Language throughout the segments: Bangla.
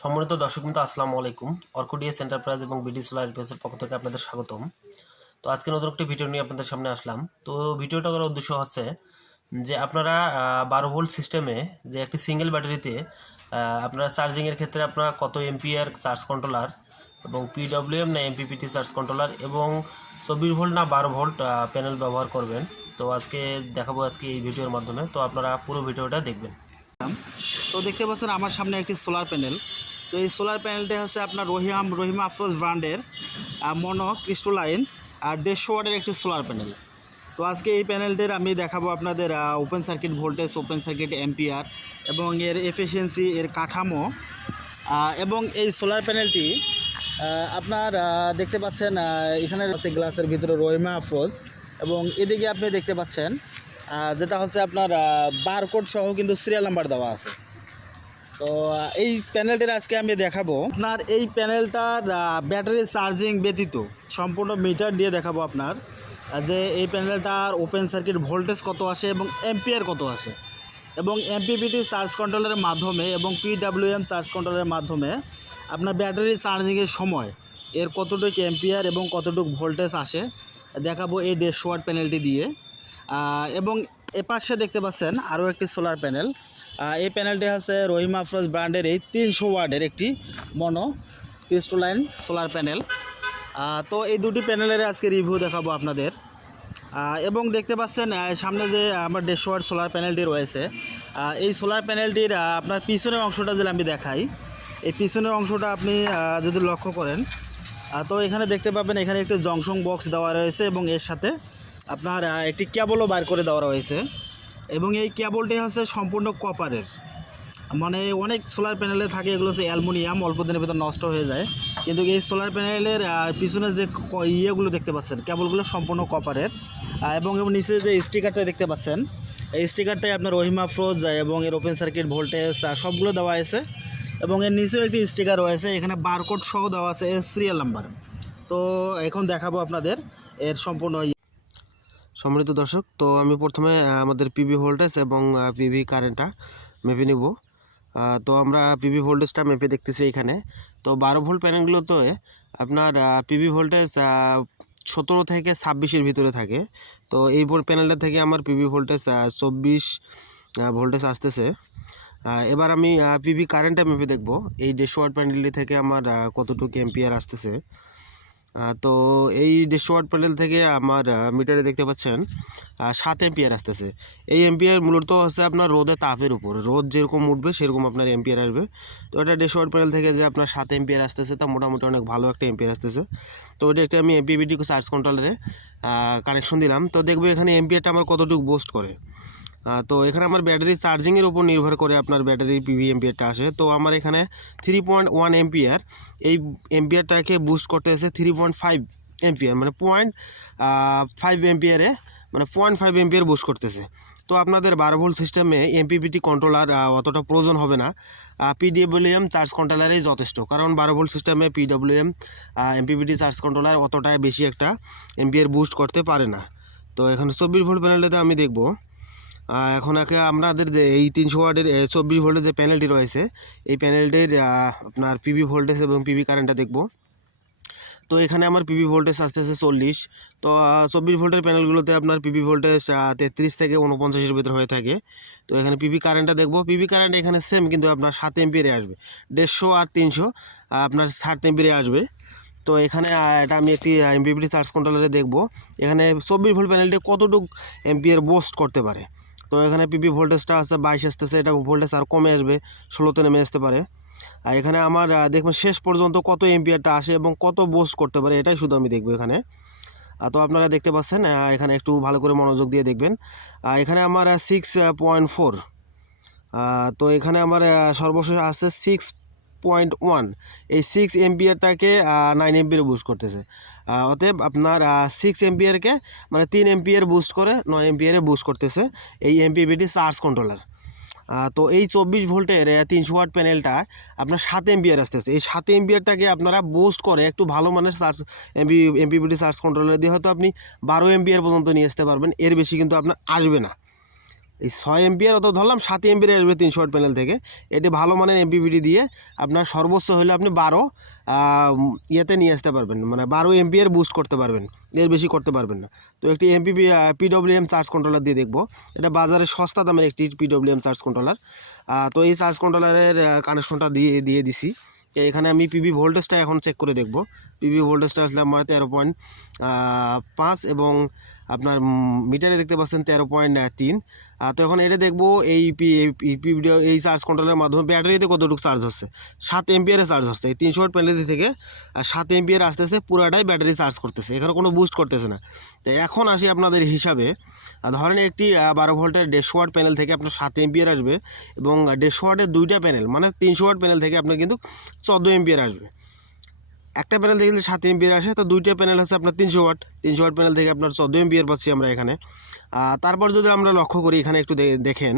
সম্মানিত দর্শকবৃন্দ, আসসালামু আলাইকুম। অর্কোডিএস এন্টারপ্রাইজ এবং বিডি সোলার এর পক্ষ থেকে আপনাদের স্বাগতম। তো আজকে নতুন একটি ভিডিও নিয়ে আপনাদের সামনে আসলাম। তো ভিডিওটা করার উদ্দেশ্য হচ্ছে যে আপনারা 12 ভোল্ট সিস্টেমে যে একটি সিঙ্গেল ব্যাটারিতে আপনারা চার্জিংয়ের ক্ষেত্রে আপনারা কত এমপিআর চার্জ কন্ট্রোলার এবং পিডব্লিউএম না এমপিপিটি চার্জ কন্ট্রোলার এবং 24 ভোল্ট না 12 ভোল্ট প্যানেল ব্যবহার করবেন। তো আজকে দেখাবো এই ভিডিওর মাধ্যমে। তো আপনারা পুরো ভিডিওটা দেখবেন। তো দেখতে পাচ্ছেন আমার সামনে একটি সোলার প্যানেল। তো এই সোলার প্যানেলটি হচ্ছে আপনার রহিমা আফরোজ ব্র্যান্ডের মনো ক্রিস্টোলাইন আর 150 ওয়াটের একটি সোলার প্যানেল। তো আজকে এই প্যানেলটির আমি দেখাবো আপনাদের open circuit voltage, open circuit ampere এবং এর এফিসিয়েন্সি, এর কাঠামো এবং এই সোলার প্যানেলটি আপনার দেখতে পাচ্ছেন এখানে আছে গ্লাসের ভিতরে রহিমা আফরোজ এবং এদিকে আপনি দেখতে পাচ্ছেন যেটা হচ্ছে আপনার বারকোড সহ কিন্তু সিরিয়াল নাম্বার দেওয়া আছে। তো এই প্যানেলটির আজকে আমি দেখাবো আপনার এই প্যানেলটার ব্যাটারি চার্জিং ব্যতীত সম্পূর্ণ মিটার দিয়ে দেখাবো আপনার যে এই প্যানেলটার ওপেন সার্কিট ভোল্টেজ কত আসে এবং এম্পিয়ার কত আসে এবং এমপিপিটি চার্জ কন্ট্রোলারের মাধ্যমে এবং পিডব্লিউএম চার্জ কন্ট্রোলারের মাধ্যমে আপনার ব্যাটারি চার্জিংয়ের সময় এর কতটুকু এম্পিয়ার এবং কতটুকু ভোল্টেজ আসে দেখাবো এই 150 ওয়াট প্যানেলটি দিয়ে। এবং এপাশে দেখতে পাচ্ছেন আরও একটি সোলার প্যানেল। এই প্যানেলটি হচ্ছে রহিমা আফরোজ ব্র্যান্ডের এই 300 ওয়াটের একটি মনো ক্রিস্টোলাইন সোলার প্যানেল। তো এই দুটি প্যানেলের আজকে রিভিউ দেখাবো আপনাদের। এবং দেখতে পাচ্ছেন সামনে যে আমার 150 ওয়াট সোলার প্যানেলটি রয়েছে, এই সোলার প্যানেলটির আপনার পিছনের অংশটা যদি আমি দেখাই, এই পিছনের অংশটা আপনি যদি লক্ষ্য করেন তো এখানে দেখতে পাবেন এখানে একটি জংশন বক্স দেওয়া রয়েছে এবং এর সাথে আপনার একটি কেবলও বার করে দেওয়া রয়েছে এবং এই কেবলটি হচ্ছে সম্পূর্ণ কপারের। মানে অনেক সোলার প্যানেলে থাকে এগুলো হচ্ছে অ্যালুমিনিয়াম, অল্প দিনের ভিতর নষ্ট হয়ে যায়, কিন্তু এই সোলার প্যানেলের পিছনে যে ইয়েগুলো দেখতে পাচ্ছেন কেবলগুলো সম্পূর্ণ কপারের। এবং নিচে যে স্টিকারটা দেখতে পাচ্ছেন এই স্টিকারটাই আপনার রহিমা আফরোজ এবং এর ওপেন সার্কিট ভোল্টেজ সবগুলো দেওয়া আছে এবং এর নিচেও একটি স্টিকার রয়েছে, এখানে বারকোড সহ দেওয়া আছে এর সিরিয়াল নাম্বার। তো এখন দেখাবো আপনাদের এর সম্পূর্ণ। সম্মানিত দর্শক, তো আমি প্রথমে আমাদের পিভি ভোল্টেজ এবং পিভি কারেন্টটা মেপে নিব। তো আমরা পিভি ভোল্টেজটা মেপে দেখতেছি এখানে। তো 12 ভোল্ট প্যানেলগুলোতে আপনার পিভি ভোল্টেজ 17 থেকে 26-এর ভিতরে থাকে। তো এই প্যানেলটা থেকে আমার পিভি ভোল্টেজ 24 ভোল্টেজ আসতেছে। এবার আমি পিভি কারেন্টটা মেপে দেখব এই 150 ওয়াট প্যানেলটি থেকে আমার কতটুকু এম্পিয়ার আসতেছে। তো এই 150 ওয়াট প্যানেল থেকে আমার মিটারে দেখতে পাচ্ছেন 7 এম্পিয়ার আসতেছে। এই এম্পিয়ার মূলত হচ্ছে আপনার রোদের তাপের উপর, রোদ যেরকম উঠবে সেরকম আপনার এম্পিয়ার আসবে। তো এটা 150 ওয়াট প্যানেল থেকে যে আপনার 7 এম্পিয়ার আসতেছে তা মোটামুটি অনেক ভালো একটা এম্পিয়ার আসতেছে। তো এটা একটা আমি এমপিপিটি চার্জ কন্ট্রোলারে কানেকশন দিলাম। তো দেখবো এখানে এম্পিয়ারটা আমার কতটুকু বুস্ট করে। তো এখানে আমার ব্যাটারি চার্জিংয়ের উপর নির্ভর করে আপনার ব্যাটারির পিভি এম্পিয়ারটা আসে। তো আমার এখানে 3.1 এম্পিয়ার, এই এম্পিয়ারটাকে বুস্ট করতে এসে 3.5 এম্পিয়ার মানে 0.5 এম্পিয়ারে মানে 0.5 এম্পিয়ার বুস্ট করতেছে। তো আপনাদের 12 ভোল্ট সিস্টেমে এমপিপিটি কন্ট্রোলার অতটা প্রয়োজন হবে না, পিডব্লিউএম চার্জ কন্ট্রোলারেই যথেষ্ট। কারণ 12 ভোল্ট সিস্টেমে পিডব্লিউএম এমপিপিটি চার্জ কন্ট্রোলার অতটাই বেশি একটা এম্পিয়ার বুস্ট করতে পারে না। তো এখানে 24 ভোল্ট প্যানেলটাতে আমি দেখব এখন আমাদের যে এই 300 ওয়াটের 24 ভোল্টের যে প্যানেলটি রয়েছে এই প্যানেলটির আপনার পিভি ভোল্টেজ এবং পিভি কারেন্টটা দেখব। তো এখানে আমার পিভি ভোল্টেজ আসতেছে 40। তো 24 ভোল্টের প্যানেলগুলোতে আপনার পিভি ভোল্টেজ 33 থেকে 49-এর ভিতর হয়ে থাকে। তো এখানে পিভি কারেন্টটা দেখব। পিভি কারেন্ট এখানে সেম, কিন্তু আপনার 7 এম্পিয়ারে আসবে। 150 আর 300 আপনার 7 এম্পিয়ারে আসবে। তো এখানে এটা আমি একটি এমপিপিটি চার্জ কন্ট্রোলারে দেখব এখানে 24 ভোল্ট প্যানেলটি কতটুকু এম্পিয়ার বুস্ট করতে পারে। তো এখানে পিভি ভোল্টেজটা আছে 22 আসতেছে, এটা ভোল্টেজ আর কমে আসবে, 16তে নেমে আসতে পারে। আর এখানে আমার দেখবেন শেষ পর্যন্ত কত এম্পিয়ারটা আসে এবং কত বুস্ট করতে পারে এটাই শুধু আমি দেখব এখানে। তো আপনারা দেখতে পাচ্ছেন এখানে একটু ভালো করে মনোযোগ দিয়ে দেখবেন। এখানে আমার 6.4, তো এখানে আমার সর্বশেষ আছে 6.1। এই 6 এম্পিয়ারটাকে 9 এম্পিয়ারে বুস্ট করতেছে। অতএব আপনার 6 এম্পিয়ারকে মানে 3 এম্পিয়ার বুস্ট করে 9 এম্পিয়ারে বুস্ট করতেছে এই এমপিপিটি চার্জ কন্ট্রোলার। তো এই 24 ভোল্টের 300 ওয়াট প্যানেলটা আপনার 7 এম্পিয়ার আসতেছে। এই 7 এম্পিয়ারটাকে আপনারা বুস্ট করে একটু ভালো মানের এমপিপিটি চার্জ কন্ট্রোলার দিয়ে হয়তো আপনি 12 এম্পিয়ার পর্যন্ত নিয়ে আসতে পারবেন, এর বেশি কিন্তু আপনার আসবে না। এই 6 এমপিআর অত ধরলাম 7 এমপিআর আসবে 300 ওয়াট প্যানেল থেকে। এটি ভালো মানের এমপিপিটি দিয়ে আপনার সর্বোচ্চ হলে আপনি 12 ইয়েতে নিয়ে আসতে পারবেন, মানে 12 এমপিআর বুস্ট করতে পারবেন, এর বেশি করতে পারবেন না। তো একটি পিডব্লিউএম চার্জ কন্ট্রোলার দিয়ে দেখব। এটা বাজারে সস্তা দামের একটি পিডব্লিউএম চার্জ কন্ট্রোলার। তো এই চার্জ কন্ট্রোলারের কানেকশনটা দিয়ে দিছি। এখানে আমি পিভি ভোল্টেজটা এখন চেক করে দেখব। পিভি ভোল্টেজটা আসলে আমার 13.5 এবং আপনার মিটারে দেখতে পাচ্ছেন 13.3। তো এখন এটা দেখব এই এই চার্জ কন্ট্রোলের মাধ্যমে ব্যাটারিতে কতটুকু চার্জ হচ্ছে। 7 এমপিআরে চার্জ হচ্ছে। এই 300 ওয়াট প্যানেল থেকে 7 এমপিআর আসতেছে, পুরাটাই ব্যাটারি চার্জ করতেছে, এখানে কোনো বুস্ট করতেছে না। তো এখন আসি আপনাদের হিসাবে, ধরেন একটি 12 ভোল্টের 150 ওয়াট প্যানেল থেকে আপনার 7 এমপিআর আসবে এবং 150 ওয়াটের দুইটা প্যানেল মানে 300 ওয়াট প্যানেল থেকে আপনার কিন্তু 14 এমপিআর আসবে। একটা প্যানেল থেকে যদি 7 এমপিআর আসে, তো দুইটা প্যানেল হচ্ছে আপনার 300 ওয়াট। 300 ওয়াট প্যানেল থেকে আপনার 14 এমপিআর পাচ্ছি আমরা এখানে। তারপর যদি আমরা লক্ষ্য করি, এখানে একটু দেখেন,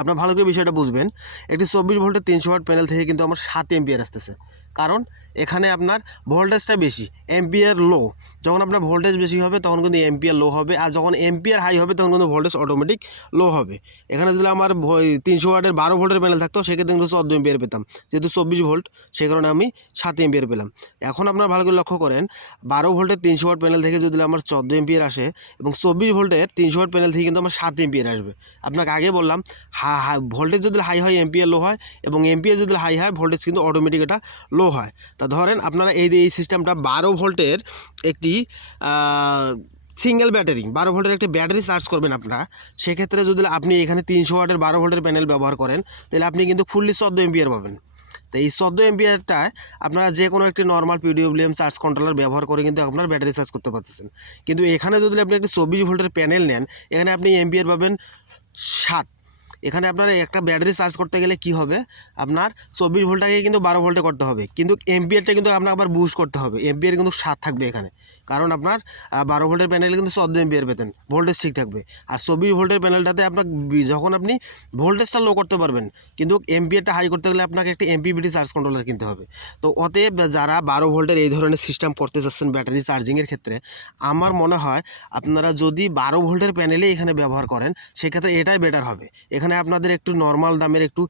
আপনার ভালো করে বিষয়টা বুঝবেন। একটি 24 ভোল্টের 300 ওয়াট প্যানেল থেকে কিন্তু আমার 7 এমপিআর আসতেছে, কারণ এখানে আপনার ভোল্টেজটা বেশি, এমপিআর লো। যখন আপনার ভোল্টেজ বেশি হবে তখন কিন্তু এমপিআর লো হবে, আর যখন এমপিআর হাই হবে তখন কিন্তু ভোল্টেজ অটোমেটিক লো হবে। এখানে যদি আমার 300 ওয়াটের 12 ভোল্টের প্যানেল থাকতো, সেক্ষেত্রে কিন্তু 14 এমপিআর পেতাম, যেহেতু 24 ভোল্ট, সেই কারণে আমি 7 এমপিআর পেলাম। এখন আপনারা ভালো করে লক্ষ্য করেন, 12 ভোল্টের 300 ওয়াট প্যানেল থেকে যদি আমার 14 এমপিআর আসে এবং 24 ভোল্টের 300 ওয়াট প্যানেল থেকে কিন্তু আমার 7 এমপিআর আসবে। আপনাকে আগে বললাম, ভোল্টেজ যদি হাই হয় এমপিআর লো হয়, এবং এমপিআর যদি হাই হয় ভোল্টেজ কিন্তু অটোমেটিক এটা লো হয়। তা ধরেন আপনারা এই সিস্টেমটা 12 ভোল্টের একটি সিঙ্গেল ব্যাটারি, 12 ভোল্টের একটি ব্যাটারি চার্জ করবেন আপনারা। সেক্ষেত্রে যদি আপনি এখানে 300 ওয়াটের 12 ভোল্টের প্যানেল ব্যবহার করেন, তাহলে আপনি কিন্তু ফুললি 14 এমপিআর পাবেন। তো এই 14 এমপিআরটায় আপনারা যে কোনো একটি নর্মাল পিডব্লিউএম চার্জ কন্ট্রোলার ব্যবহার করে কিন্তু আপনার ব্যাটারি চার্জ করতে পারতেছেন। কিন্তু এখানে যদি আপনি একটি 24 ভোল্টের প্যানেল নেন, এখানে আপনি এমপিআর পাবেন 7। এখানে আপনার একটা ব্যাটারি চার্জ করতে গেলে কি হবে, আপনার 24 ভোল্টটাকে কিন্তু 12 ভোল্টে করতে হবে, কিন্তু এমপিআরটা কিন্তু আপনাকে আবার বুস্ট করতে হবে। এমপিআর কিন্তু 7 থাকবে এখানে, কারণ আপনার 12 ভোল্টের প্যানেলে কিন্তু 14 এমপিআর পেতেন, ভোল্টেজ ঠিক থাকবে। আর 24 ভোল্টের প্যানেলটাতে আপনার যখন আপনি ভোল্টেজটা লো করতে পারবেন, কিন্তু এমপিআরটা হাই করতে গেলে আপনাকে একটা এমপিপিটি চার্জ কন্ট্রোলার কিনতে হবে। তো অতএব যারা 12 ভোল্টের এই ধরনের সিস্টেম করতে চাচ্ছেন ব্যাটারি চার্জিংয়ের ক্ষেত্রে, আমার মনে হয় আপনারা যদি 12 ভোল্টের প্যানেলে এখানে ব্যবহার করেন, সেক্ষেত্রে এটাই বেটার হবে। এখানে আপনাদের একটু নর্মাল দামের একটু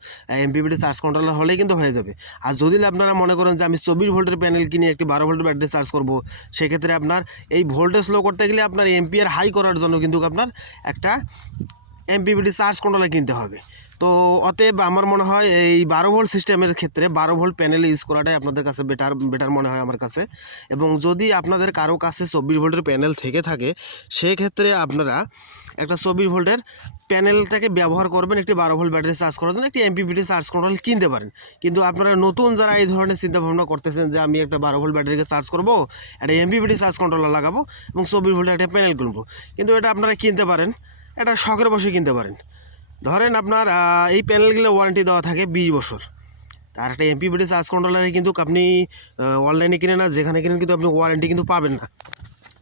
এমপিপিটি চার্জ কন্ট্রোলার হলেই কিন্তু হয়ে যাবে। আর যদি আপনারা মনে করেন যে আমি 24 ভোল্টের প্যানেল কিনে একটি 12 ভোল্টের ব্যাটারি চার্জ করব, সেক্ষেত্রে আপনার এই ভোল্টেজ লো করতে গেলে আপনার এমপিআর হাই করার জন্য কিন্তু আপনার একটা এমপিপিটি চার্জ কন্ট্রোলার কিনতে হবে। তো অতএব আমার মনে হয় এই 12 ভোল্ট সিস্টেমের ক্ষেত্রে 12 ভোল্ট প্যানেল ইউজ করাটাই আপনাদের কাছে বেটার মনে হয় আমার কাছে। এবং যদি আপনাদের কারো কাছে 24 ভোল্টের প্যানেল থেকে থাকে, সেক্ষেত্রে আপনারা একটা 24 ভোল্টের প্যানেলটাকে ব্যবহার করবেন একটি 12 ভোল্ট ব্যাটারি চার্জ করার জন্য, একটি এমপিপিটি চার্জ কন্ট্রোল কিনতে পারেন। কিন্তু আপনারা নতুন যারা এই ধরনের চিন্তাভাবনা করতেছেন যে আমি একটা 12 ভোল্ট ব্যাটারিকে চার্জ করব, একটা এমপিপিটি চার্জ কন্ট্রোলার লাগাবো এবং 24 ভোল্টের একটা প্যানেল কিনবো, কিন্তু এটা আপনারা কিনতে পারেন, এটা শখের বসে কিনতে পারেন। ধরেন আপনার এই প্যানেলগুলো ওয়ারেন্টি দেওয়া থাকে 20 বছর। আর একটা এমপিপিটি চার্জ কন্ট্রোলারে কিন্তু আপনি অনলাইনে কিনে না, যেখানে কিনেন কিন্তু আপনি ওয়ারেন্টি কিন্তু পাবেন না।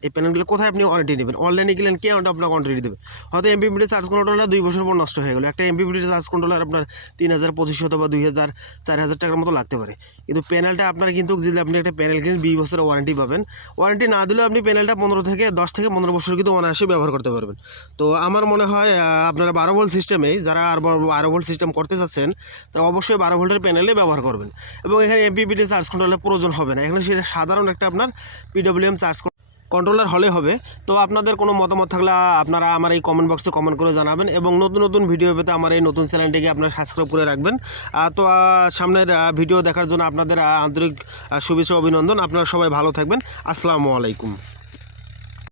এই প্যানেলগুলো কোথায় আপনি ওয়ারেন্টি নেবেন? অনলাইনে গেলেন, কে আপনার ওয়ারেন্টি দেবে? হয়তো এমপিপিটি চার্জ কন্ট্রোলার 2 বছর পর নষ্ট হয়ে গেল। একটা এমপিপিটি চার্জ কন্ট্রোলার আপনার 3000-2500 বা 2000, 4000 টাকার মতো লাগতে পারে। কিন্তু প্যানেলটা আপনার কিন্তু যদি আপনি একটা প্যানেল কিনেন 20 বছরের ওয়ারেন্টি পাবেন। ওয়ারেন্টি না দিলেও আপনি প্যানেলটা 10 থেকে 15 বছর কিন্তু অনায়াসে ব্যবহার করতে পারবেন। তো আমার মনে হয় আপনারা 12 ভোল্ট সিস্টেমে যারা 12 ভোল্ট সিস্টেম করতে চাচ্ছেন, তারা অবশ্যই 12 ভোল্টের প্যানেলে ব্যবহার করবেন। এবং এখানে এমপিপিটি চার্জ কন্ট্রোলের প্রয়োজন হবে না, এখানে সেটা সাধারণ একটা আপনার পিডব্লিউএম চার্জ কন্ট্রোলার হলে হবে। তো আপনাদের কোনো মতামত থাকলে আপনারা আমার এই কমেন্ট বক্সে কমেন্ট করে জানাবেন, এবং নতুন নতুন ভিডিও পেতে আমার এই নতুন চ্যানেলটিকে আপনারা সাবস্ক্রাইব করে রাখবেন। তো সামনের ভিডিও দেখার জন্য আপনাদের আন্তরিক শুভেচ্ছা অভিনন্দন। আপনারা সবাই ভালো থাকবেন। আসসালামু আলাইকুম।